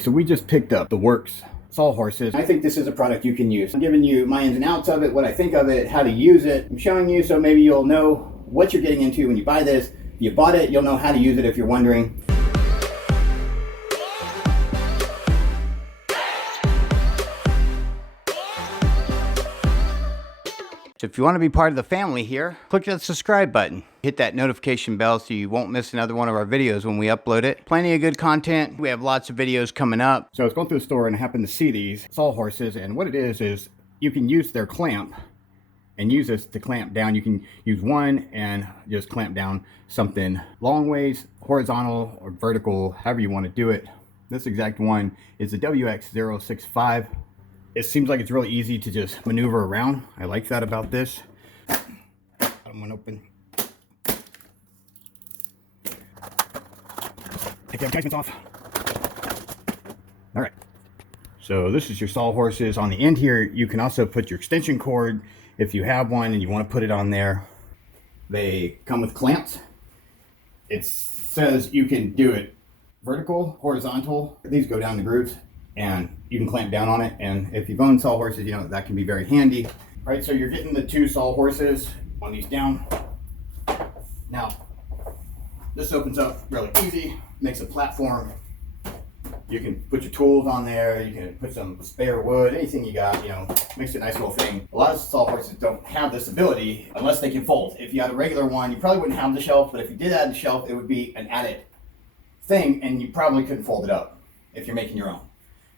So we just picked up the WORX Sawhorses. I think this is a product you can use. I'm giving you my ins and outs of it, what I think of it, how to use it. I'm showing you so maybe you'll know what you're getting into when you buy this. If you bought it, you'll know how to use it if you're wondering. So if you want to be part of the family here, click that subscribe button. Hit that notification bell so you won't miss another one of our videos when we upload it. Plenty of good content. We have lots of videos coming up. So I was going through the store and I happened to see these Sawhorses, and what it is you can use their clamp and use this to clamp down. You can use one and just clamp down something long ways, horizontal or vertical, however you want to do it. This exact one is the WORX 065. It seems like it's really easy to just maneuver around. I like that about this. Bottom one open. Take the attachments off. All right. So this is your Sawhorses. On the end here, you can also put your extension cord if you have one and you want to put it on there. They come with clamps. It says you can do it vertical, horizontal. These go down the grooves, and you can clamp down on it. And if you've owned Sawhorses, you know that can be very handy. All right, so you're getting the two Sawhorses on these down. Now, this opens up really easy, makes a platform. You can put your tools on there, you can put some spare wood, anything you got, you know, makes it a nice little thing. A lot of Sawhorses don't have this ability unless they can fold. If you had a regular one, you probably wouldn't have the shelf, but if you did add the shelf, it would be an added thing, and you probably couldn't fold it up if you're making your own.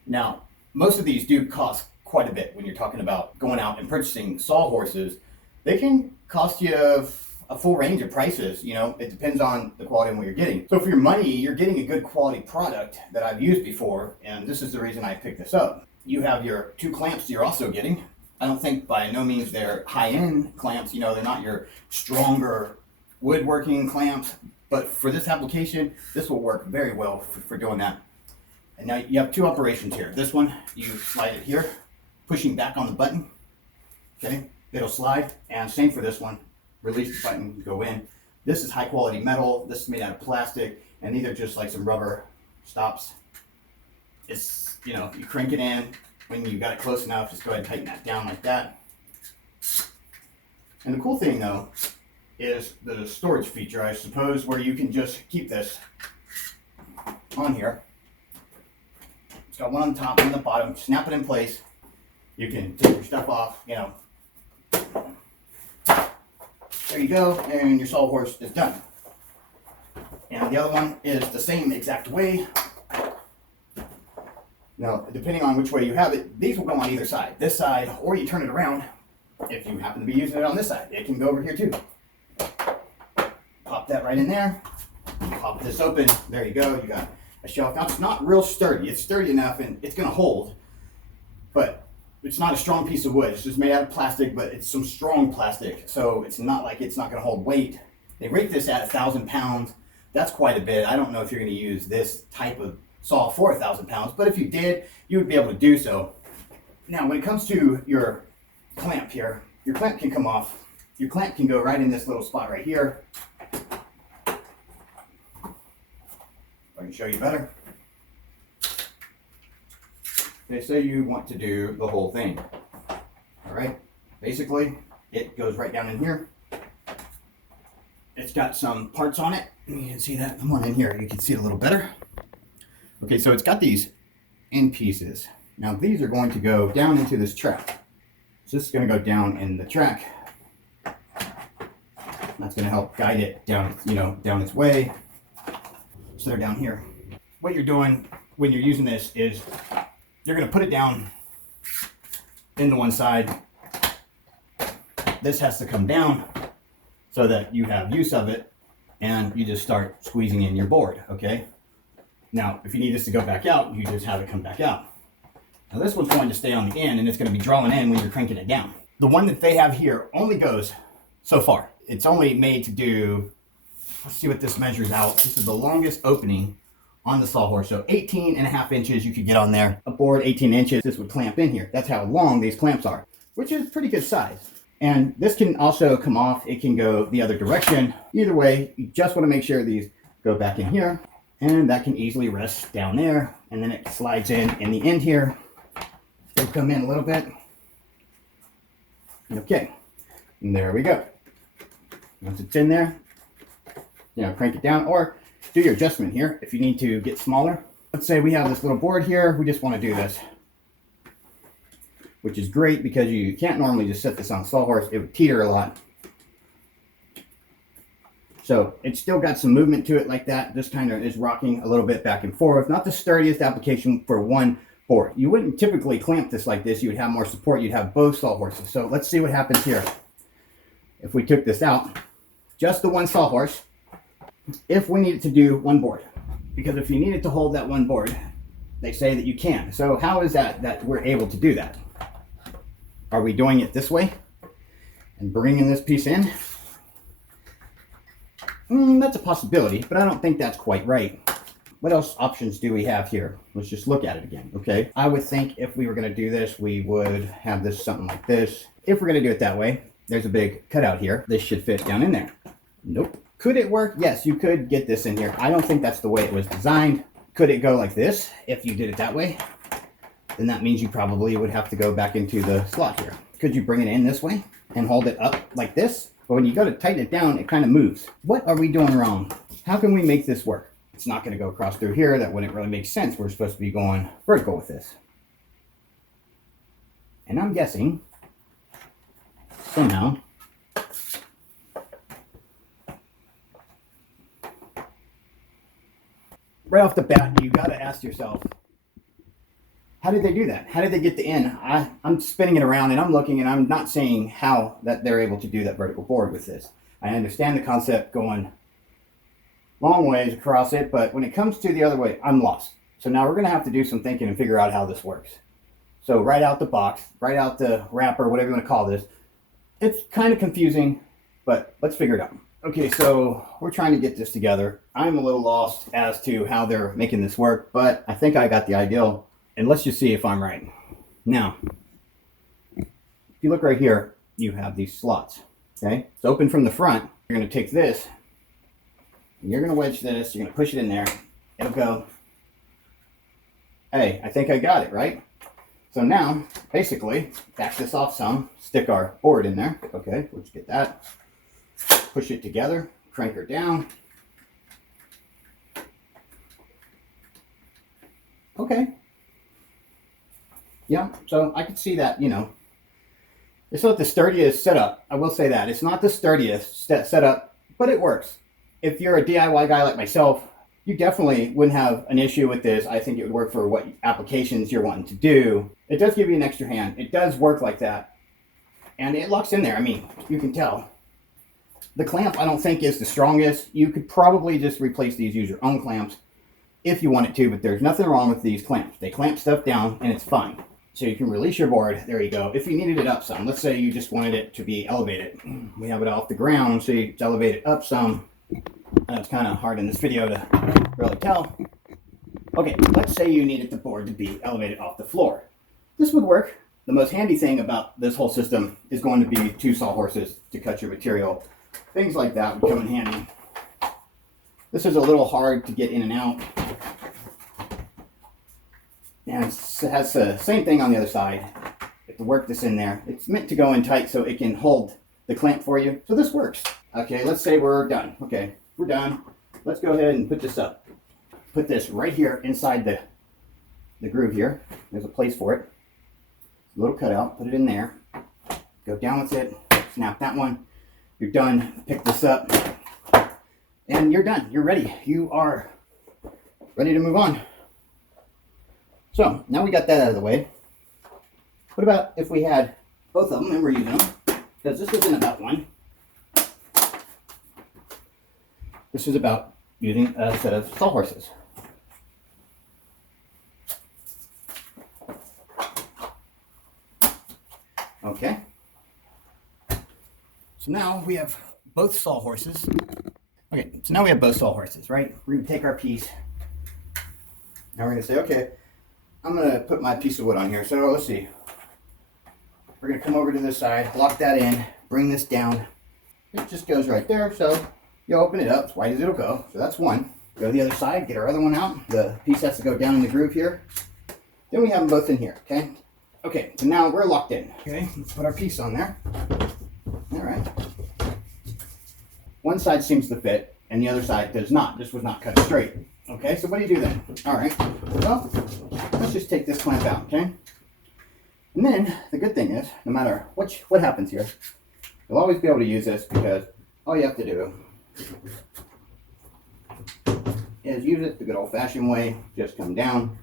Now, most of these do cost quite a bit when you're talking about going out and purchasing Sawhorses. They can cost you a full range of prices. You know, it depends on the quality and what you're getting. So for your money, you're getting a good quality product that I've used before, and this is the reason I picked this up. You have your two clamps you're also getting. I don't think by no means they're high-end clamps. You know, they're not your stronger woodworking clamps, but for this application, this will work very well for doing that. And now you have two operations here. This one, you slide it here, pushing back on the button. Okay, it'll slide, and same for this one. Release the button, go in. This is high quality metal. This is made out of plastic, and these are just like some rubber stops. It's, you know, you crank it in. When you got it close enough, just go ahead and tighten that down like that. And the cool thing though is the storage feature, I suppose, where you can just keep this on here. It's got one on the top, one on the bottom. Snap it in place. You can take your stuff off, you know. There you go, and your Sawhorse is done. And the other one is the same exact way. Now, depending on which way you have it, these will go on either side. This side, or you turn it around. If you happen to be using it on this side, it can go over here too. Pop that right in there. Pop this open. There you go. You got a shelf. Now, it's not real sturdy. It's sturdy enough, and it's going to hold. But it's not a strong piece of wood. It's just made out of plastic, but it's some strong plastic. So it's not like it's not going to hold weight. They rate this at 1,000 pounds. That's quite a bit. I don't know if you're going to use this type of saw for 1,000 pounds, but if you did, you would be able to do so. Now, when it comes to your clamp here, your clamp can come off. Your clamp can go right in this little spot right here. If I can show you better. They say you want to do the whole thing. All right, basically it goes right down in here. It's got some parts on it. You can see that. Come on in here, you can see it a little better. Okay, so it's got these end pieces. Now these are going to go down into this track. So this is going to go down in the track. That's going to help guide it down, you know, down its way. So they're down here. What you're doing when you're using this is you're going to put it down in the one side. This has to come down so that you have use of it, and you just start squeezing in your board, okay? Now, if you need this to go back out, you just have it come back out. Now this one's going to stay on the end, and it's going to be drawing in when you're cranking it down. The one that they have here only goes so far. It's only made to do, let's see what this measures out. This is the longest opening on the Sawhorse. So 18.5 inches you could get on there. A board 18 inches, this would clamp in here. That's how long these clamps are, which is pretty good size. And this can also come off. It can go the other direction. Either way, you just want to make sure these go back in here. And that can easily rest down there, and then it slides in the end here. It'll come in a little bit. Okay, and there we go. Once it's in there, crank it down, or do your adjustment here if you need to get smaller. Let's say we have this little board here, we just want to do this, which is great because you can't normally just set this on a sawhorse. It would teeter a lot. So it's still got some movement to it like that. This kind of is rocking a little bit back and forth. Not the sturdiest application for one board. You wouldn't typically clamp this like this. You would have more support. You'd have both sawhorses. So let's see what happens here. If we took this out, just the one sawhorse, if we needed to do one board. Because if you needed to hold that one board, they say that you can. So how is that we're able to do that? Are we doing it this way and bringing this piece in? That's a possibility, but I don't think that's quite right. What else options do we have here? Let's just look at it again, okay? I would think if we were gonna do this, we would have this something like this. If we're gonna do it that way, there's a big cutout here. This should fit down in there. Nope. Could it work? Yes, you could get this in here. I don't think that's the way it was designed. Could it go like this if you did it that way? Then that means you probably would have to go back into the slot here. Could you bring it in this way and hold it up like this? But when you go to tighten it down, it kind of moves. What are we doing wrong? How can we make this work? It's not going to go across through here. That wouldn't really make sense. We're supposed to be going vertical with this. And I'm guessing somehow right off the bat, you got to ask yourself, how did they do that? How did they get the end? I'm spinning it around and I'm looking and I'm not seeing how that they're able to do that vertical board with this. I understand the concept going long ways across it, but when it comes to the other way, I'm lost. So now we're going to have to do some thinking and figure out how this works. So right out the box, right out the wrapper, whatever you want to call this, it's kind of confusing, but let's figure it out. Okay, so we're trying to get this together. I'm a little lost as to how they're making this work, but I think I got the ideal. And let's just see if I'm right. Now, if you look right here, you have these slots, okay? It's open from the front. You're gonna take this, and you're gonna wedge this, you're gonna push it in there, it'll go. Hey, I think I got it, right? So now, basically, back this off some, stick our board in there. Okay, let's get that. Push it together, crank her down. Okay. Yeah, so I could see that, it's not the sturdiest setup. I will say that. It's not the sturdiest setup, but it works. If you're a DIY guy like myself, you definitely wouldn't have an issue with this. I think it would work for what applications you're wanting to do. It does give you an extra hand. It does work like that. And it locks in there. I mean, you can tell. The clamp, I don't think, is the strongest. You could probably just replace these, use your own clamps if you wanted to, but there's nothing wrong with these clamps. They clamp stuff down and it's fine. So you can release your board. There you go. If you needed it up some, let's say you just wanted it to be elevated. We have it off the ground, so you elevate it up some. It's kind of hard in this video to really tell. Okay, let's say you needed the board to be elevated off the floor. This would work. The most handy thing about this whole system is going to be 2 sawhorses to cut your material. Things like that would come in handy. This is a little hard to get in and out. And it has the same thing on the other side. You have to work this in there. It's meant to go in tight so it can hold the clamp for you. So this works. Okay, let's say we're done. Okay, we're done. Let's go ahead and put this up. Put this right here inside the groove here. There's a place for it. A little cutout. Put it in there. Go down with it. Snap that one. You're done. Pick this up. And you're done. You're ready. You are ready to move on. So now we got that out of the way. What about if we had both of them and we're using them? Because this isn't about one. This is about using a set of sawhorses. Okay. So now we have both sawhorses. Okay, so now we have both sawhorses, right? We're going to take our piece. Now we're going to say, okay, I'm going to put my piece of wood on here. So let's see. We're going to come over to this side, lock that in, bring this down. It just goes right there. So you open it up, as wide as it'll go. So that's one. Go to the other side, get our other one out. The piece has to go down in the groove here. Then we have them both in here, okay? Okay, so now we're locked in. Okay, let's put our piece on there. All right. One side seems to fit, and the other side does not. This was not cut straight. Okay, so what do you do then? All right, well, let's just take this clamp out, okay? And then the good thing is, no matter what happens here, you'll always be able to use this because all you have to do is use it the good old-fashioned way. Just come down.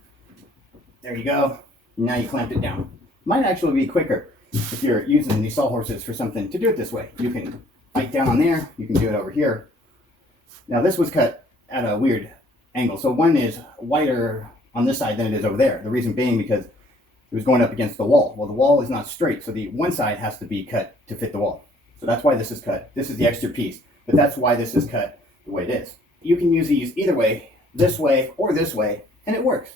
There you go. Now you clamped it down. Might actually be quicker if you're using these sawhorses for something to do it this way. You can bite down on there. You can do it over here. Now this was cut at a weird angle. So one is wider on this side than it is over there. The reason being because it was going up against the wall. Well, the wall is not straight, so the one side has to be cut to fit the wall. So that's why this is cut. This is the extra piece, but that's why this is cut the way it is. You can use these either way, this way or this way, and it works.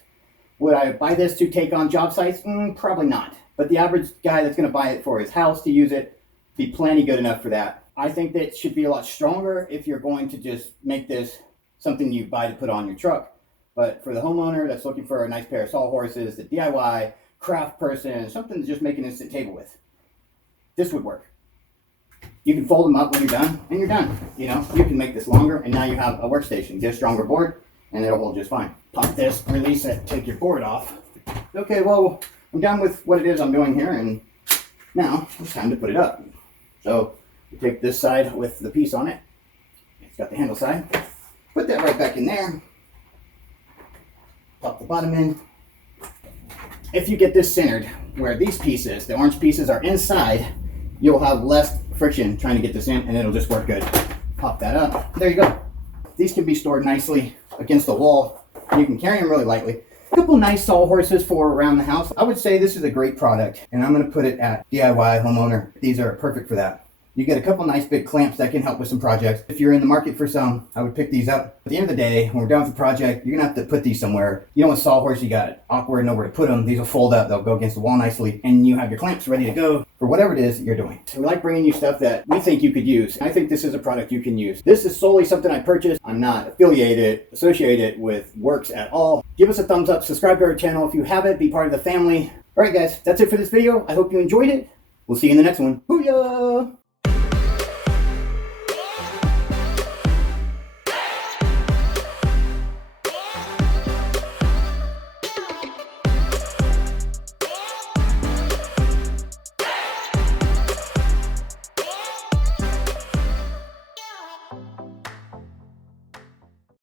Would I buy this to take on job sites? Probably not. But the average guy that's going to buy it for his house to use it, be plenty good enough for that. I think that it should be a lot stronger if you're going to just make this something you buy to put on your truck. But for the homeowner that's looking for a nice pair of sawhorses, the DIY, craft person, something to just make an instant table with, this would work. You can fold them up when you're done, and you're done. You know, you can make this longer, and now you have a workstation. Get a stronger board, and it'll hold just fine. Pop this, release it, take your board off. Okay, well, I'm done with what it is I'm doing here, and now it's time to put it up. So you take this side with the piece on it. It's got the handle side. Put that right back in there. Pop the bottom in. If you get this centered, where these pieces, the orange pieces, are inside, you'll have less friction trying to get this in, and it'll just work good. Pop that up. There you go. These can be stored nicely against the wall. You can carry them really lightly. A couple nice sawhorses for around the house. I would say this is a great product, and I'm going to put it at DIY homeowner. These are perfect for that. You get a couple nice big clamps that can help with some projects. If you're in the market for some, I would pick these up. At the end of the day, when we're done with the project, you're gonna have to put these somewhere. You know, with sawhorse, you got it awkward, nowhere to put them. These will fold up, they'll go against the wall nicely, and you have your clamps ready to go for whatever it is you're doing. So we like bringing you stuff that we think you could use. I think this is a product you can use. This is solely something I purchased. I'm not associated with WORX at all. Give us a thumbs up, subscribe to our channel if you haven't, be part of the family. All right, guys, that's it for this video. I hope you enjoyed it. We'll see you in the next one. Booyah!